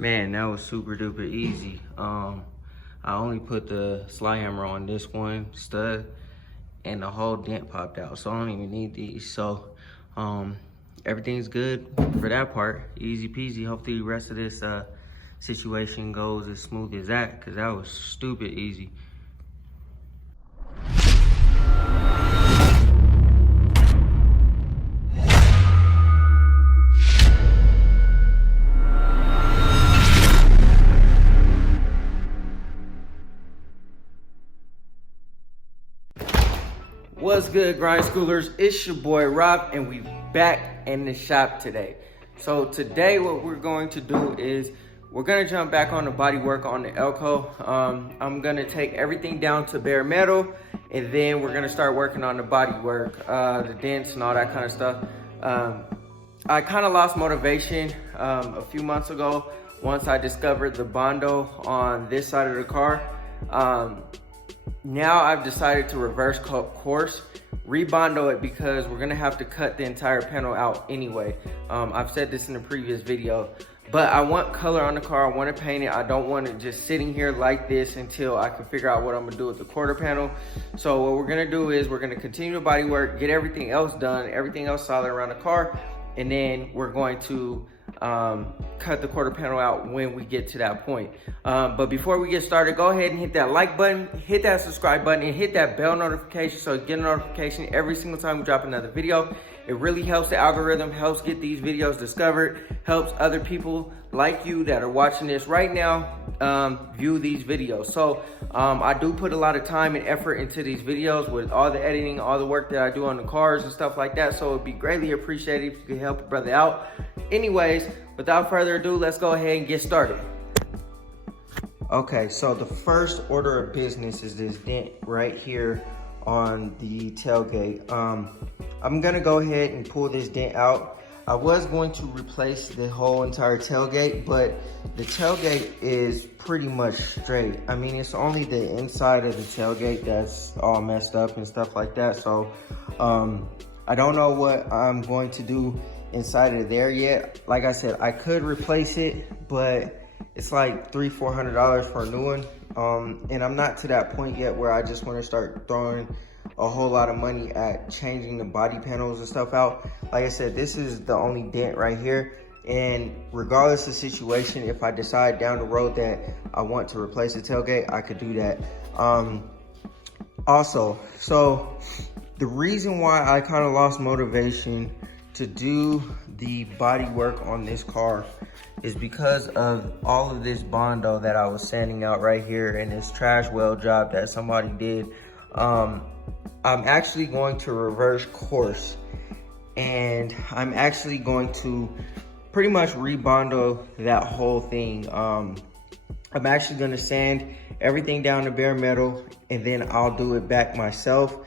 Man, that was super duper easy. I only put the slide hammer on this one stud and the whole dent popped out. So I don't even need these. So everything's good for that part. Easy peasy. Hopefully the rest of this situation goes as smooth as that, because that was stupid easy. What's good, grind schoolers? It's your boy Rob, and we back in the shop today. So today what we're going to do is we're gonna jump back on the body work on the Elko. I'm gonna take everything down to bare metal, and then we're gonna start working on the body work, the dents and all that kind of stuff. I kind of lost motivation a few months ago once I discovered the Bondo on this side of the car. Now I've decided to reverse course, rebondo it, because we're gonna have to cut the entire panel out anyway. I've said this in a previous video, but I want color on the car. I want to paint it. I don't want it just sitting here like this until I can figure out what I'm gonna do with the quarter panel. So what we're gonna do is we're gonna continue the body work, get everything else done, everything else solid around the car, and then we're going to cut the quarter panel out when we get to that point. But before we get started, go ahead and hit that like button, hit that subscribe button, and hit that bell notification so you get a notification every single time we drop another video. It really helps the algorithm, helps get these videos discovered, helps other people like you that are watching this right now view these videos. So I do put a lot of time and effort into these videos with all the editing, all the work that I do on the cars and stuff like that. So it'd be greatly appreciated if you could help a brother out. Anyways, without further ado, let's go ahead and get started. Okay, so the first order of business is this dent right here on the tailgate. I'm gonna go ahead and pull this dent out. I was going to replace the whole entire tailgate, but the tailgate is pretty much straight. I mean, it's only the inside of the tailgate that's all messed up and stuff like that. So I don't know what I'm going to do inside of there yet. Like I said, I could replace it, but it's like $300–400 for a new one. And I'm not to that point yet where I just want to start throwing a whole lot of money at changing the body panels and stuff out. Like I said, this is the only dent right here, and regardless of the situation, if I decide down the road that I want to replace the tailgate, I could do that. Also, so the reason why I kind of lost motivation to do the body work on this car is because of all of this Bondo that I was sanding out right here and this trash weld job that somebody did. I'm actually going to reverse course, and I'm actually going to pretty much rebondo that whole thing. I'm actually going to sand everything down to bare metal, and then I'll do it back myself,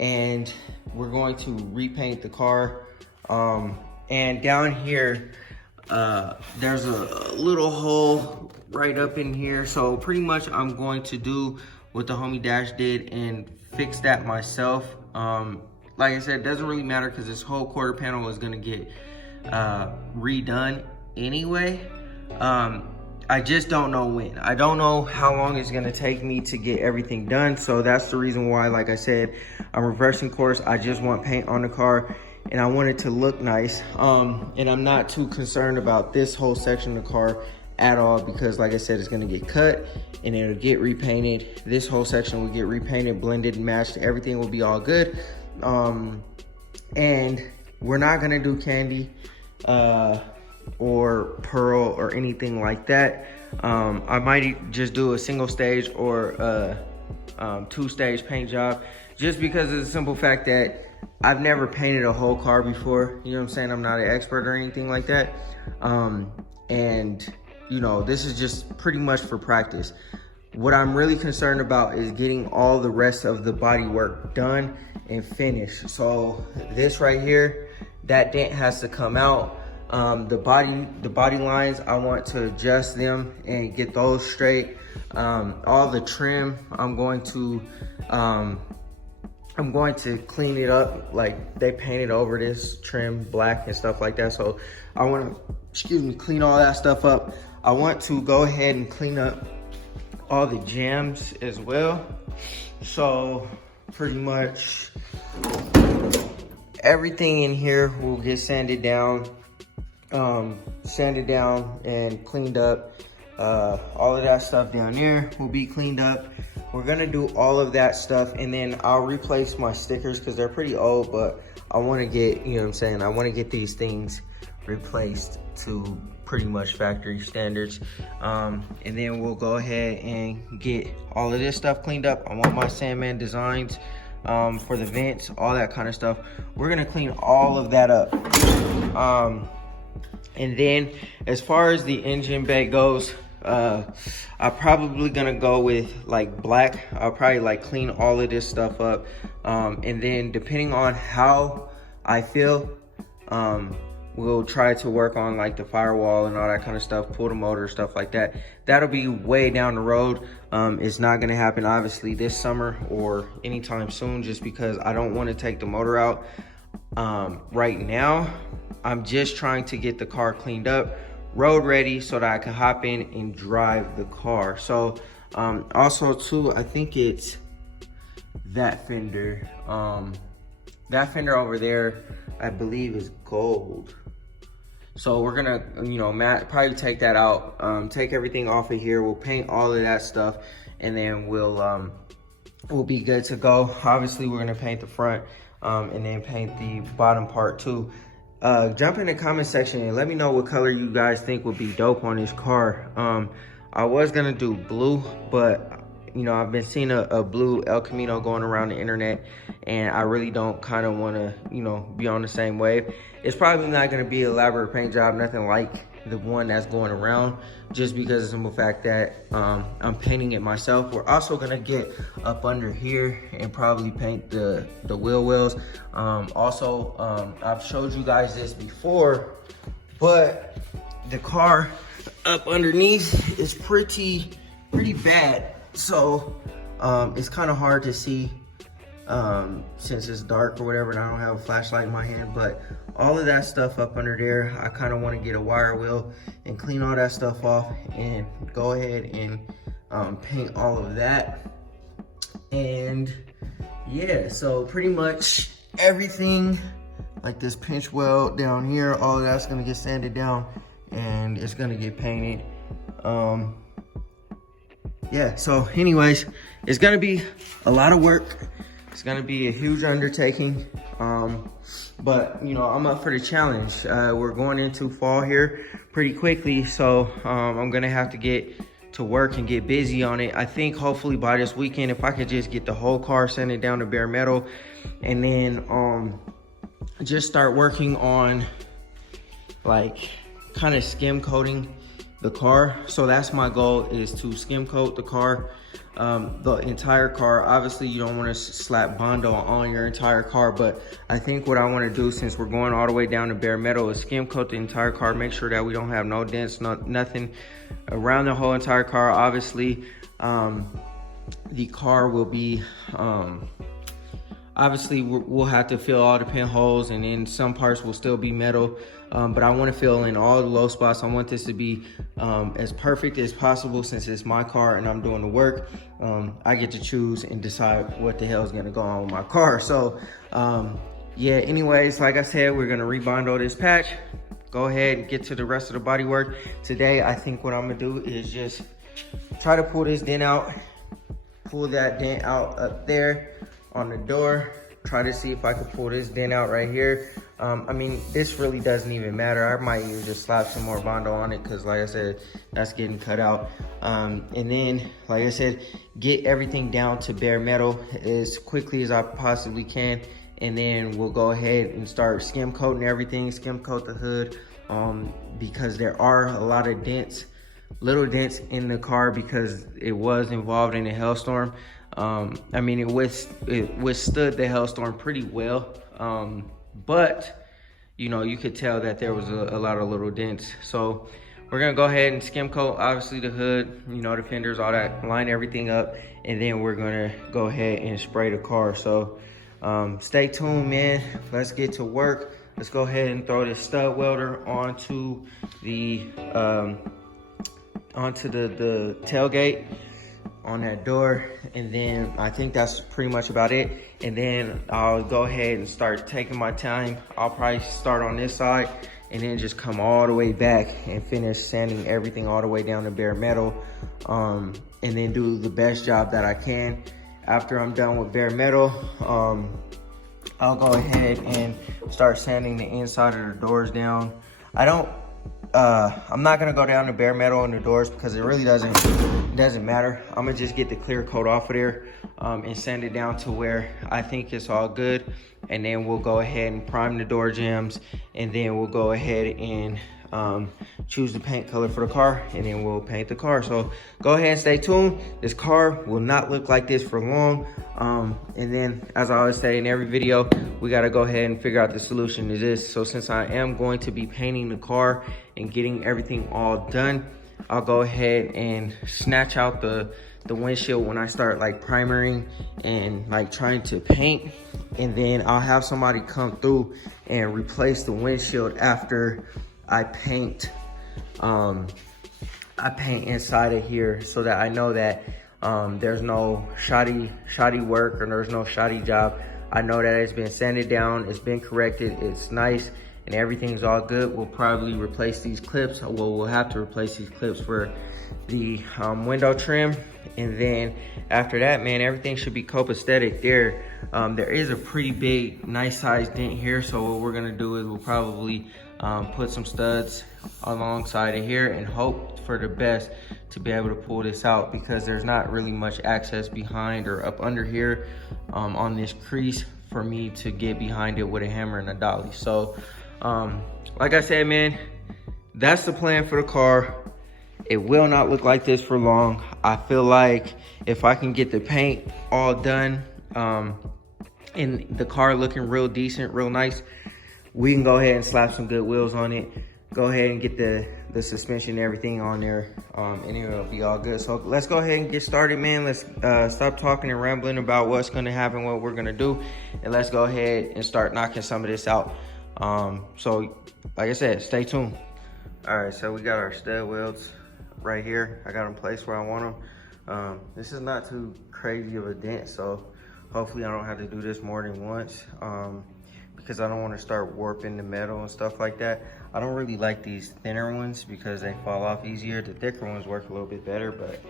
and we're going to repaint the car. And down here, there's a little hole right up in here. So pretty much I'm going to do what the homie Dash did and fix that myself. Like I said, it doesn't really matter because this whole quarter panel is gonna get redone anyway. I just don't know when. I don't know how long it's gonna take me to get everything done. So that's the reason why, like I said, I'm reversing course. I just want paint on the car, and I want it to look nice. And I'm not too concerned about this whole section of the car at all, because like I said, it's gonna get cut and it'll get repainted. This whole section will get repainted, blended and matched. Everything will be all good. And we're not gonna do candy or pearl or anything like that. I might just do a single stage or a two-stage paint job, just because of the simple fact that I've never painted a whole car before. You know what I'm saying? I'm not an expert or anything like that. And you know, this is just pretty much for practice. What I'm really concerned about is getting all the rest of the body work done and finished. So this right here, that dent has to come out. The body lines, I want to adjust them and get those straight. All the trim, I'm going to I'm going to clean it up. Like, they painted over this trim black and stuff like that. So I want to, clean all that stuff up. I want to go ahead and clean up all the jams as well. So pretty much everything in here will get sanded down and cleaned up. All of that stuff down there will be cleaned up. We're gonna do all of that stuff, and then I'll replace my stickers because they're pretty old, but I want to get, you know what I'm saying, I want to get these things replaced to pretty much factory standards. And then we'll go ahead and get all of this stuff cleaned up. I want my Sandman designs for the vents, all that kind of stuff. We're gonna clean all of that up. And then as far as the engine bay goes, I'm probably gonna go with like black. I'll probably like clean all of this stuff up. And then depending on how I feel, we'll try to work on like the firewall and all that kind of stuff, pull the motor, stuff like that. That'll be way down the road. It's not gonna happen obviously this summer or anytime soon, just because I don't wanna take the motor out right now. I'm just trying to get the car cleaned up, road ready, so that I can hop in and drive the car. So also too, I think it's that fender. That fender over there, I believe is gold. So we're gonna, you know, probably take that out, take everything off of here. We'll paint all of that stuff, and then we'll be good to go. Obviously, we're gonna paint the front, and then paint the bottom part too. Jump in the comment section and let me know what color you guys think would be dope on this car. I was gonna do blue, but you know, I've been seeing a blue El Camino going around the internet, and I really don't kind of want to, you know, be on the same wave. It's probably not going to be an elaborate paint job, nothing like the one that's going around, just because of the simple fact that I'm painting it myself. We're also going to get up under here and probably paint the wheel wells. I've showed you guys this before, but the car up underneath is pretty bad. So it's kind of hard to see since it's dark or whatever, and I don't have a flashlight in my hand. But all of that stuff up under there, I kind of want to get a wire wheel and clean all that stuff off and go ahead and paint all of that. And yeah, so pretty much everything, like this pinch weld down here, all of that's going to get sanded down and it's going to get painted. Yeah, so anyways, it's gonna be a lot of work. It's gonna be a huge undertaking, but you know, I'm up for the challenge. We're going into fall here pretty quickly, so I'm gonna have to get to work and get busy on it. I think hopefully by this weekend, if I could just get the whole car sanded down to bare metal, and then just start working on like kind of skim coating the car. So that's my goal, is to skim coat the car, the entire car. Obviously you don't want to slap Bondo on your entire car, but I think what I want to do, since we're going all the way down to bare metal, is skim coat the entire car, make sure that we don't have no dents, nothing around the whole entire car. Obviously the car will be obviously we'll have to fill all the pinholes, and then some parts will still be metal. But I want to fill in all the low spots. I want this to be as perfect as possible. Since it's my car and I'm doing the work, I get to choose and decide what the hell is going to go on with my car. So yeah, anyways, like I said, we're going to rebondo this patch, go ahead and get to the rest of the body work. Today, I think what I'm going to do is just try to pull this dent out, pull that dent out up there on the door, try to see if I could pull this dent out right here. I mean, this really doesn't even matter. I might even just slap some more Bondo on it, because like I said, that's getting cut out. And then, like I said, get everything down to bare metal as quickly as I possibly can. And then we'll go ahead and start skim coating everything, skim coat the hood, because there are a lot of dents, little dents in the car, because it was involved in a hailstorm. I mean, it withstood the hailstorm pretty well. But you know, you could tell that there was a lot of little dents. So we're gonna go ahead and skim coat, obviously, the hood, you know, the fenders, all that, line everything up, and then we're gonna go ahead and spray the car. So Stay tuned, man. Let's get to work. Let's go ahead and throw this stud welder onto the tailgate on that door, and then I think that's pretty much about it. And then I'll go ahead and start taking my time. I'll probably start on this side and then just come all the way back and finish sanding everything all the way down to bare metal, and then do the best job that I can. After I'm done with bare metal, I'll go ahead and start sanding the inside of the doors down. I'm not gonna go down to bare metal on the doors because it really doesn't matter. I'm gonna just get the clear coat off of there and sand it down to where I think it's all good. And then we'll go ahead and prime the door jambs, and then we'll go ahead and choose the paint color for the car, and then we'll paint the car. So go ahead and stay tuned. This car will not look like this for long. And then, as I always say in every video, we got to go ahead and figure out the solution to this. So since I am going to be painting the car and getting everything all done, I'll go ahead and snatch out the windshield when I start like primering and like trying to paint, and then I'll have somebody come through and replace the windshield after I paint inside of here, so that I know that there's no shoddy work, or there's no shoddy job. I know that it's been sanded down, it's been corrected, it's nice, and everything's all good. We'll probably replace these clips. Well, we'll have to replace these clips for the window trim. And then after that, man, everything should be copacetic there. There is a pretty big, nice sized dent here. So what we're gonna do is we'll probably put some studs alongside of here and hope for the best to be able to pull this out, because there's not really much access behind or up under here on this crease for me to get behind it with a hammer and a dolly. So like I said, man, that's the plan for the car. It will not look like this for long. I feel like if I can get the paint all done and the car looking real decent, real nice, we can go ahead and slap some good wheels on it, go ahead and get the suspension and everything on there, and it'll be all good. So let's go ahead and get started, man. Let's stop talking and rambling about what's gonna happen, what we're gonna do, and let's go ahead and start knocking some of this out. So like I said, stay tuned. All right, so we got our stud welds right here. I got them placed where I want them. This is not too crazy of a dent, so hopefully I don't have to do this more than once, because I don't want to start warping the metal and stuff like that. I don't really like these thinner ones because they fall off easier. The thicker ones work a little bit better, but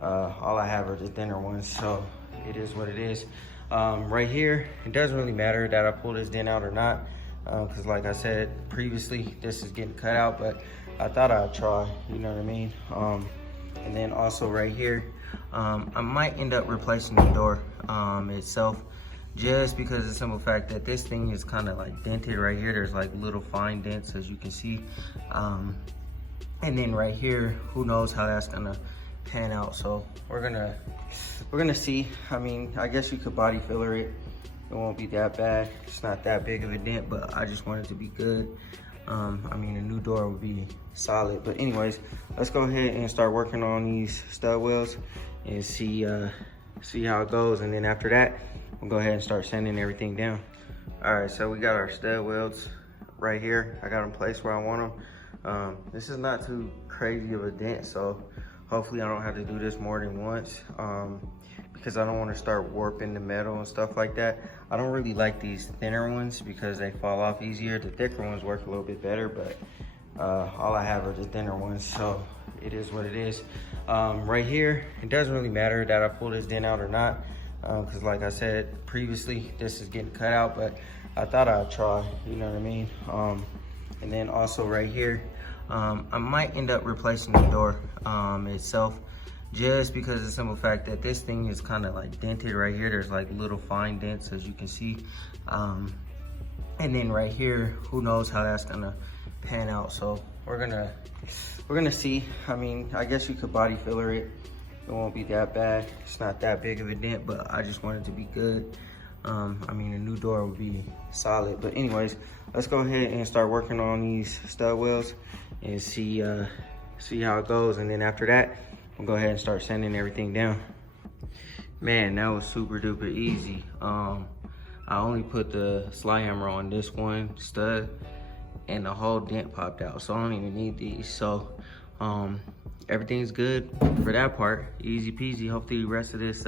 all I have are the thinner ones, so it is what it is. Right here, it doesn't really matter that I pull this dent out or not, because like I said previously, this is getting cut out, but I thought I'd try, you know what I mean? And then also right here, I might end up replacing the door itself, just because of the simple fact that this thing is kind of like dented right here. There's like little fine dents, as you can see. And then right here, who knows how that's gonna pan out. So we're gonna see. I mean, I guess you could body filler it. It won't be that bad. It's not that big of a dent, but I just want it to be good. I mean, a new door would be solid. But anyways, let's go ahead and start working on these stud welds and see how it goes. And then after that, we'll go ahead and start sanding everything down. All right, so we got our stud welds right here. I got them placed where I want them. This is not too crazy of a dent, so hopefully I don't have to do this more than once, because I don't want to start warping the metal and stuff like that. I don't really like these thinner ones because they fall off easier. The thicker ones work a little bit better, but all I have are the thinner ones, so it is what it is. Right here, it doesn't really matter that I pull this dent out or not, because like I said previously, this is getting cut out, but I thought I'd try, you know what I mean? And then also right here, I might end up replacing the door itself, just because of the simple fact that this thing is kind of like dented right here. There's like little fine dents, as you can see. And then right here, who knows how that's gonna pan out. So we're gonna see. I mean, I guess you could body filler it. It won't be that bad. It's not that big of a dent, but I just want it to be good. I mean, a new door would be solid. But anyways, let's go ahead and start working on these stud welds and see how it goes. And then after that, we'll go ahead and start sanding everything down. Man, that was super duper easy. I only put the slide hammer on this one stud and the whole dent popped out, so I don't even need these. So everything's good for that part, easy peasy. Hopefully the rest of this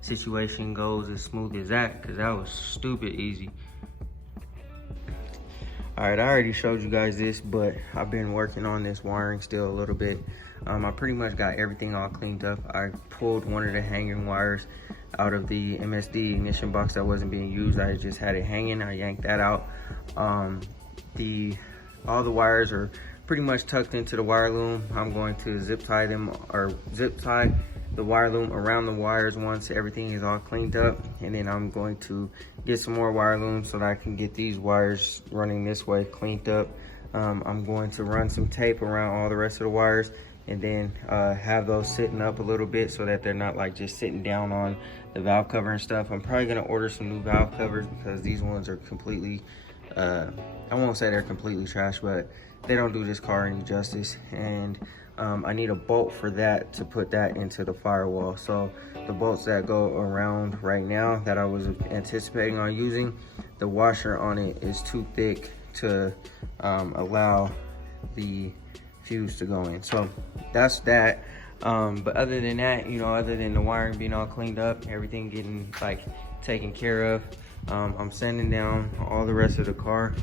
situation goes as smooth as that, because that was stupid easy. All right, I already showed you guys this, but I've been working on this wiring still a little bit. I pretty much got everything all cleaned up. I pulled one of the hanging wires out of the MSD ignition box that wasn't being used. I just had it hanging. I yanked that out. All the wires are pretty much tucked into the wire loom. I'm going to zip tie them, or zip tie the wire loom around the wires once everything is all cleaned up, and then I'm going to get some more wire loom so that I can get these wires running this way cleaned up. I'm going to run some tape around all the rest of the wires, and then have those sitting up a little bit so that they're not like just sitting down on the valve cover and stuff. I'm probably gonna order some new valve covers because these ones are completely, I won't say they're completely trash, but they don't do this car any justice. And I need a bolt for that to put that into the firewall. So the bolts that go around right now that I was anticipating on using, the washer on it is too thick to allow the fuse to go in. So that's that. But other than that, you know, other than the wiring being all cleaned up, everything getting like taken care of, I'm sanding down all the rest of the car.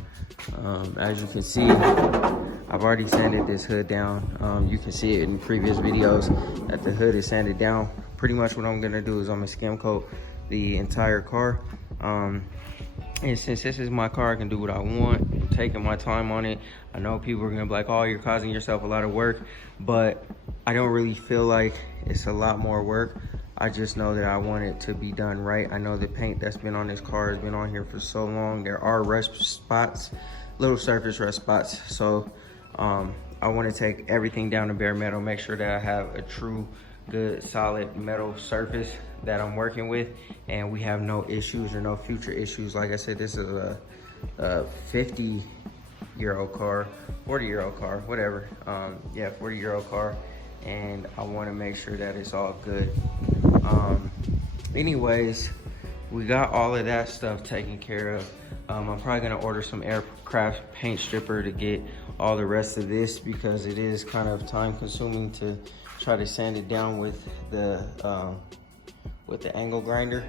As you can see, I've already sanded this hood down. You can see it in previous videos that the hood is sanded down. Pretty much what I'm gonna do is I'm gonna skim coat the entire car. And since this is my car, I can do what I want. I'm taking my time on it. I know people are gonna be like, oh, you're causing yourself a lot of work, but I don't really feel like it's a lot more work. I just know that I want it to be done right. I know the paint that's been on this car has been on here for so long. There are rust spots, little surface rust spots. So I want to take everything down to bare metal, make sure that I have a true, good, solid metal surface that I'm working with, and we have no issues or no future issues. Like I said, this is a 50-year-old car, 40-year-old car, whatever. Yeah, 40-year-old car, and I want to make sure that it's all good. Anyways, we got all of that stuff taken care of. I'm probably gonna order some aircraft paint stripper to get all the rest of this, because it is kind of time consuming to try to sand it down with the angle grinder.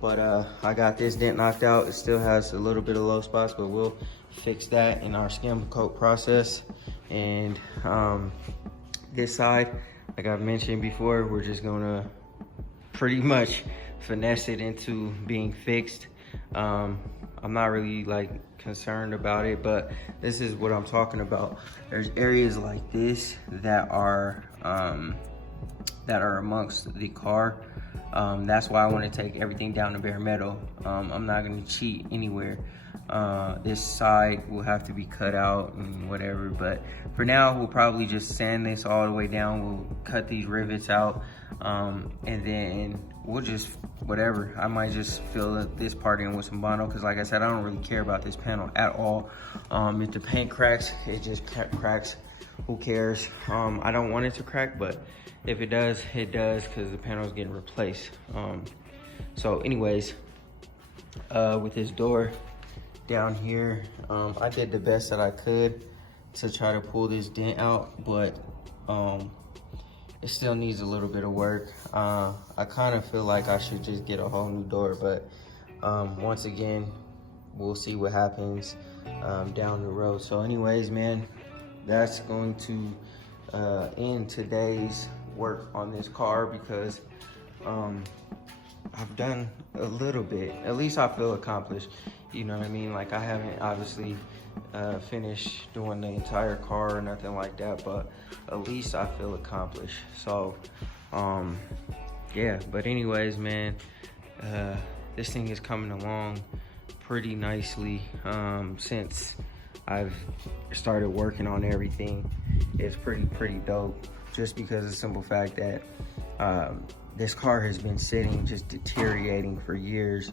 But I got this dent knocked out. It still has a little bit of low spots, but we'll fix that in our skim coat process. And this side, like I've mentioned before, we're just gonna pretty much finesse it into being fixed. I'm not really like concerned about it, but this is what I'm talking about. There's areas like this that are amongst the car. That's why I want to take everything down to bare metal. I'm not going to cheat anywhere. This side will have to be cut out and whatever, but for now we'll probably just sand this all the way down. We'll cut these rivets out, and then we'll just whatever. I might just fill this part in with some Bondo, because like I said, I don't really care about this panel at all. If the paint cracks, it just cracks. Who cares? I don't want it to crack, but if it does, it does, because the panel is getting replaced. So anyways, with this door down here, I did the best that I could to try to pull this dent out, but it still needs a little bit of work. I kind of feel like I should just get a whole new door, but once again, we'll see what happens down the road. So anyways, man, that's going to end today's work on this car, because I've done a little bit. At least I feel accomplished. You know what I mean? Like, I haven't obviously finished doing the entire car or nothing like that, but at least I feel accomplished. So yeah, but anyways, man, this thing is coming along pretty nicely. Since I've started working on everything, it's pretty dope, just because of the simple fact that this car has been sitting, just deteriorating for years,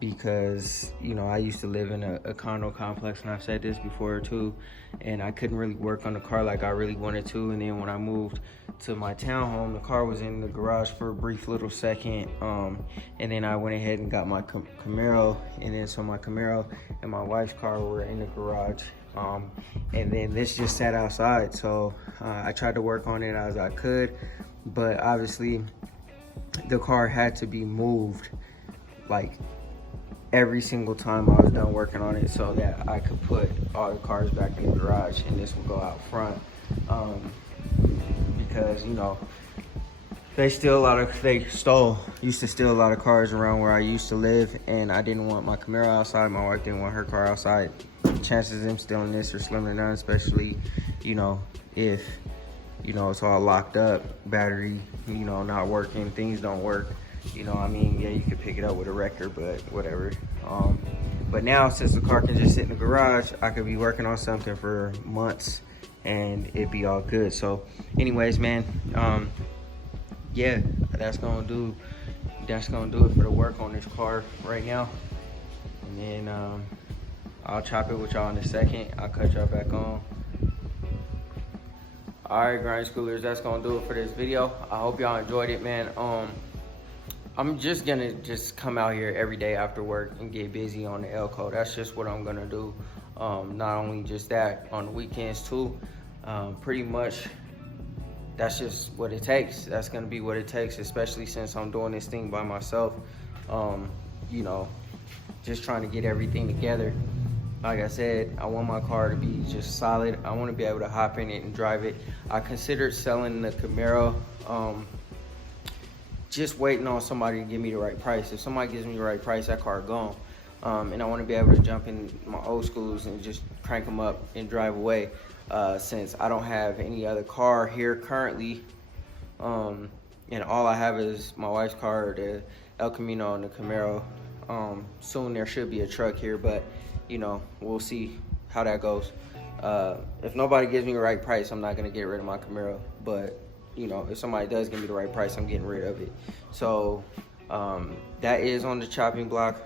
because, you know, I used to live in a condo complex, and I've said this before too, and I couldn't really work on the car like I really wanted to. And then when I moved to my townhome. The car was in the garage for a brief little second, and then I went ahead and got my Camaro, and then so my Camaro and my wife's car were in the garage, and then this just sat outside. So I tried to work on it as I could, but obviously the car had to be moved like every single time I was done working on it, so that I could put all the cars back in the garage and this will go out front. Because, you know, they used to steal a lot of cars around where I used to live, and I didn't want my Camaro outside. My wife didn't want her car outside. Chances of them stealing this are slim to none, especially, you know, if, you know, it's all locked up, battery, you know, not working, things don't work. You know, I mean, yeah, you could pick it up with a wrecker, but whatever. But now, since the car can just sit in the garage, I could be working on something for months and it'd be all good. So anyways, man, yeah, that's gonna do it for the work on this car right now. And then I'll chop it with y'all in a second. I'll cut y'all back on. All right, grind schoolers, that's gonna do it for this video. I hope y'all enjoyed it, man. I'm just gonna come out here every day after work and get busy on the Elko. That's just what I'm gonna do. Not only just that, on the weekends too. Pretty much that's just what it takes. That's gonna be what it takes, especially since I'm doing this thing by myself. You know, just trying to get everything together. Like I said, I want my car to be just solid. I want to be able to hop in it and drive it. I considered selling the Camaro, just waiting on somebody to give me the right price. If somebody gives me the right price, that car gone. And I want to be able to jump in my old schools and just crank them up and drive away, since I don't have any other car here currently. And all I have is my wife's car, the El Camino and the Camaro. Soon there should be a truck here, but you know, we'll see how that goes. If nobody gives me the right price, I'm not gonna get rid of my Camaro, but you know, if somebody does give me the right price, I'm getting rid of it. So that is on the chopping block.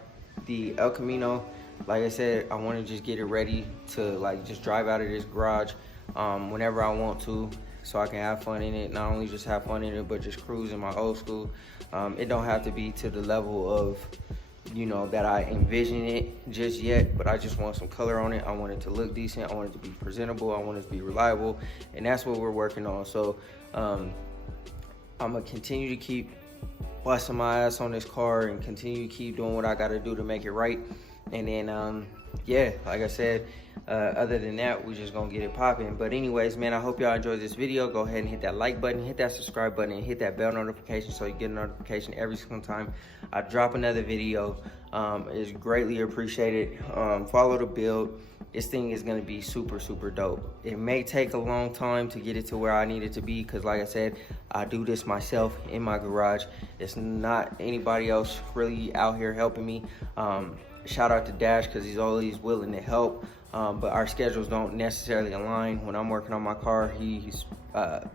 The El Camino, like I said, I want to just get it ready to like just drive out of this garage whenever I want to, so I can have fun in it. Not only just have fun in it, but just cruise in my old school. It don't have to be to the level of, you know, that I envision it just yet, but I just want some color on it. I want it to look decent. I want it to be presentable. I want it to be reliable, and that's what we're working on. So I'm gonna continue to keep busting my ass on this car and continue to keep doing what I gotta do to make it right. And then yeah, like I said, other than that, we're just gonna get it popping. But anyways, man, I hope y'all enjoyed this video. Go ahead and hit that like button, hit that subscribe button, and hit that bell notification so you get a notification every single time I drop another video. It's greatly appreciated. Follow the build. This thing is gonna be super, super dope. It may take a long time to get it to where I need it to be, because like I said, I do this myself in my garage. It's not anybody else really out here helping me. Shout out to Dash, because he's always willing to help. But our schedules don't necessarily align. When I'm working on my car, he's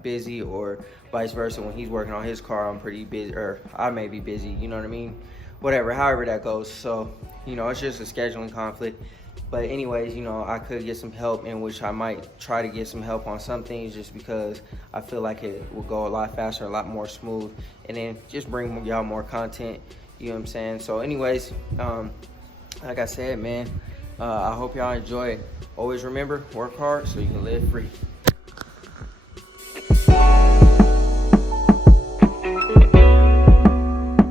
busy, or vice versa. When he's working on his car, I'm pretty busy, or I may be busy, you know what I mean? Whatever, however that goes. So, you know, it's just a scheduling conflict. But anyways, you know, I could get some help, in which I might try to get some help on some things, just because I feel like it will go a lot faster, a lot more smooth, and then just bring y'all more content, you know what I'm saying? So anyways, like I said, man, I hope y'all enjoy it. Always remember, work hard so you can live free.